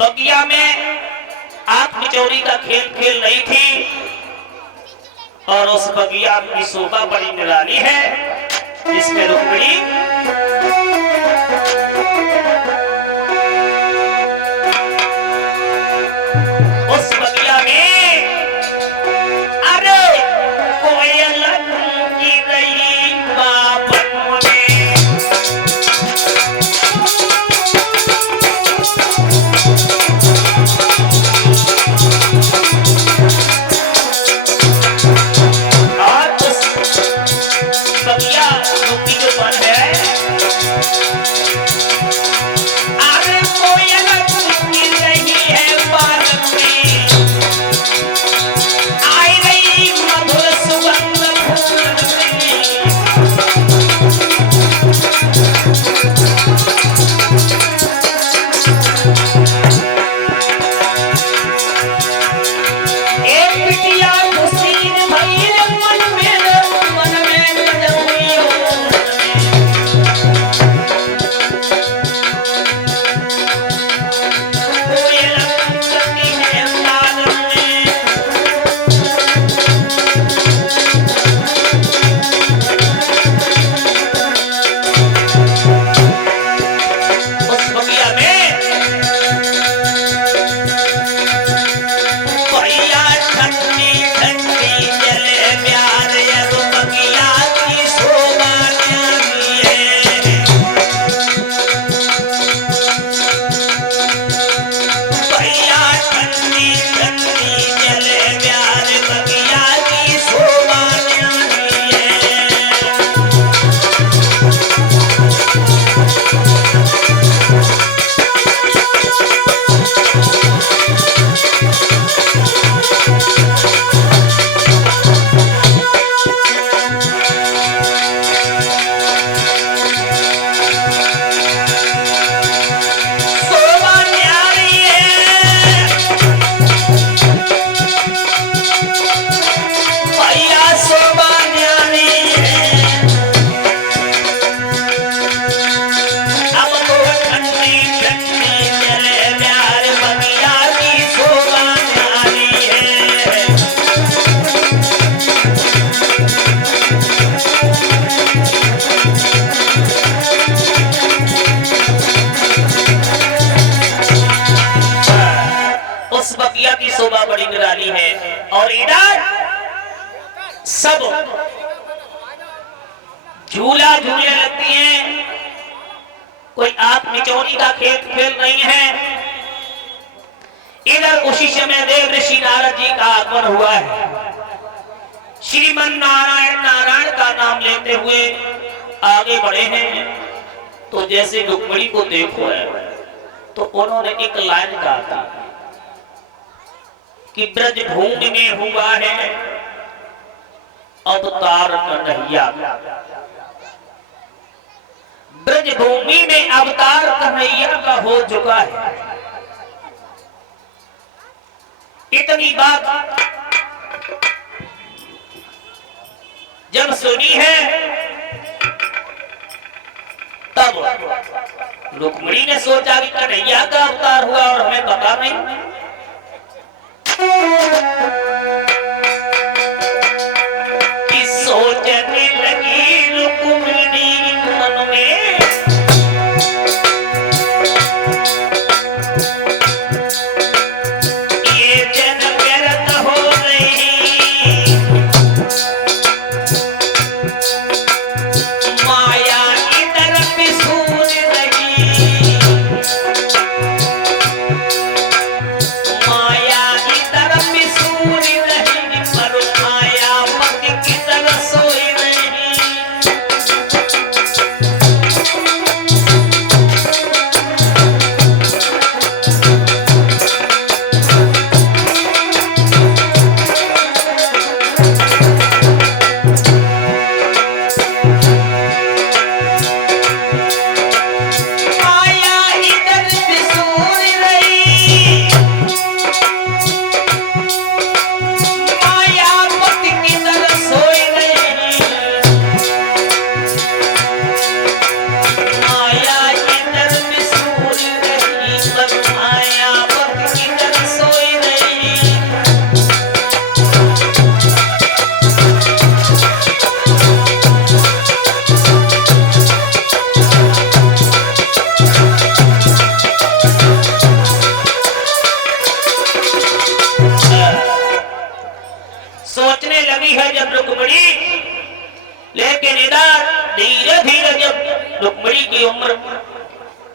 बगिया में आग मिचौरी का खेल खेल रही थी और उस बगिया की शोभा बड़ी निराली है जिसमें रुक्मिणी उस बगिया में अरे कोयल की रही बाबन में और उस बगिया रुक्मिणी जो बन है अरे कोयल की रही है बाबन में आई रही मधुर सुगंध फूल में एक बिटिया खुशी भई मन में नजर हुई हो कोयल करती है बादल में उस बगिया में भैया ठंडी ठंडी जले प्यार यद बगिया की शोभा न्यारी है भैया ठंडी ठंडी जले प्यार बगिया की शोभा न्यारी है शोभा न्यारी है भैया शोभा न्यारी है अब तो ठंडी ठंडी जले प्यार बगिया की शोभा न्यारी है उस बगिया की शोभा बड़ी निराली है और इधर सब झूला झूले लगती हैं कोई आप निचोनी का खेत खेल रही है इधर उसी समय देव ऋषि नारद जी का आगमन हुआ है श्रीमन नारायण नारायण का नाम लेते हुए आगे बढ़े हैं तो जैसे रुक्मिणी को देखो है तो उन्होंने एक लाइन गाता कि ब्रज भूमि में हुआ है अवतार कन्हैया ब्रज भूमि में अवतार कन्हैया का हो चुका है इतनी बात जब सुनी है तब रुक्मिणी ने सोचा कि कन्हैया का अवतार हुआ और हमें पता नहीं कि सोचने लगी रुक्मिणी मन में ये जन्म व्यर्थ हो रही माया की तरफ सूझ रही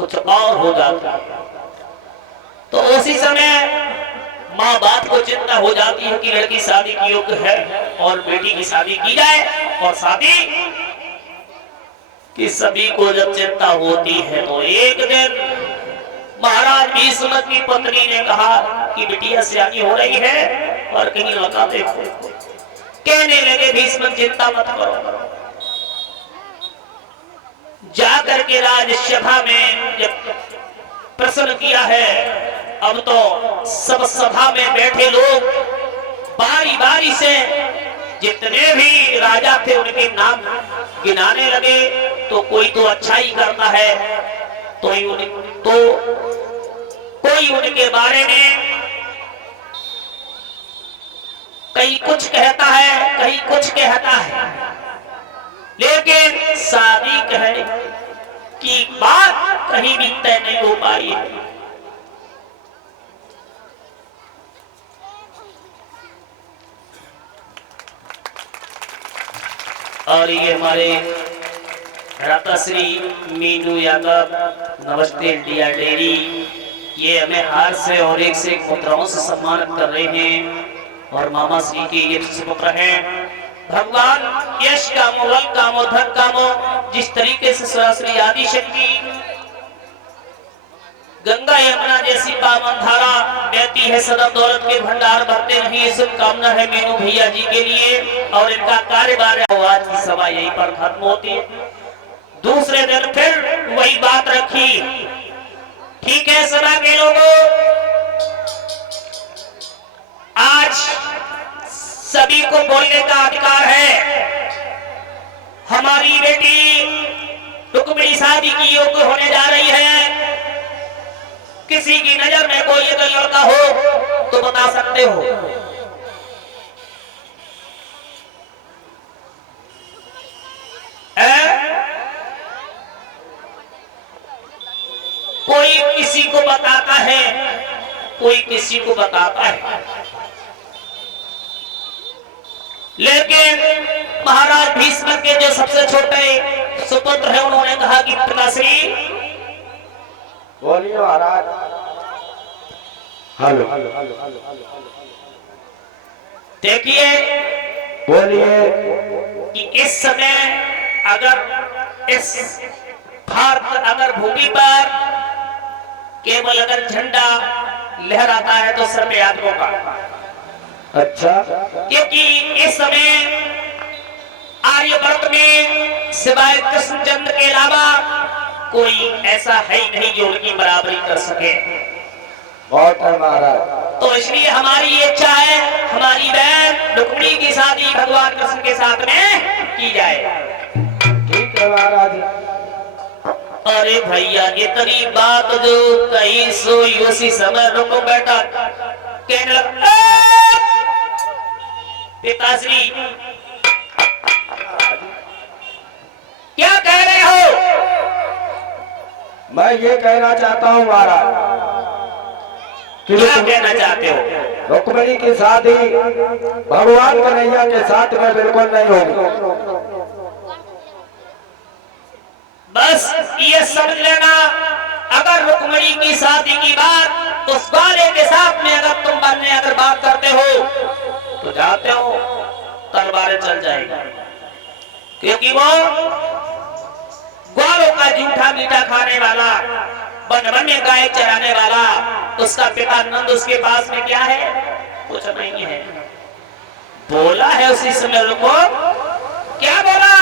कुछ और हो जाता है। तो उसी समय माँ बाप को चिंता हो जाती है कि लड़की शादी की योग्य है और बेटी की शादी की जाए। और शादी की सभी को जब चिंता होती है तो एक दिन महाराज भीष्म की पत्नी ने कहा कि बिटिया सियानी हो रही है और कहीं लौटा देखो। कहने लगे भीष्म चिंता मत करो। जाकर के राजसभा में जब प्रश्न किया है, अब तो सब सभा में बैठे लोग बारी बारी से जितने भी राजा थे उनके नाम गिनाने लगे। तो कोई तो अच्छा ही करता है, तो कोई उनके बारे में कहीं कुछ कहता है, कहीं कुछ कहता है, लेकिन शादी कहने की बात कहीं भी तय नहीं हो पाई। और ये हमारे राताश्री मीनू यादव, नमस्ते इंडिया डेयरी, ये हमें हार से और एक से एक मुद्राओं से सम्मानित कर रहे हैं। और मामा श्री के ये सुपुत्र हैं। भगवान यश कामो, बल कामो, धन कामो, जिस तरीके से श्री आदि शक्ति गंगा यमुना जैसी पावन धारा बहती है, सदा दौलत के भंडार भरते नहीं, ये शुभकामना है मीनू भैया जी के लिए। और इनका कार्यभार आज की सभा यहीं पर खत्म होती है। दूसरे दिन फिर वही बात रखी। ठीक है सभा के लोगों, आज सभी को बोलने का अधिकार है। हमारी बेटी रुक्मिणी शादी की योग्य होने जा रही है। किसी की नजर में कोई अगर लड़का हो तो बता सकते हो। कोई किसी को बताता है, कोई किसी को बताता है, लेकिन महाराज भीष्म के जो सबसे छोटे सुपुत्र हैं उन्होंने कहा कि पिताश्री बोलिए महाराज। हेलो देखिए, बोलिए कि इस समय अगर इस भारत अगर भूमि पर केवल अगर झंडा लहराता है तो सर पे याद होगा। अच्छा, क्योंकि इस समय आर्यवर्त में सिवाय कृष्णचंद्र के अलावा कोई ऐसा है ही नहीं जो उनकी बराबरी कर सके। बहुत है महाराज। तो इसलिए हमारी इच्छा है हमारी बहन रुक्मिणी की शादी भगवान कृष्ण के साथ में की जाए। ठीक है महाराज। अरे भैया, इतनी बात जो कही सोई उसी समय रुको बेटा। कहने लगा पिताश्री क्या कह रहे हो? मैं ये कहना चाहता हूँ महाराज, क्या कहना चाहते हो? रुक्मिणी की शादी भगवान कन्हैया के साथ में बिल्कुल नहीं होगी। बस ये समझ लेना, अगर रुक्मिणी की शादी की बात उस वाले के साथ में अगर तुम बनने अगर बात करते हो तो जाते हो तलवारें चल जाएगी। क्योंकि वो ग्वालों का जूठा मीठा खाने वाला, वन वन में गाय चराने वाला, उसका पिता नंद उसके पास में क्या है? कुछ नहीं है। बोला है उसी समय रुको, क्या बोला?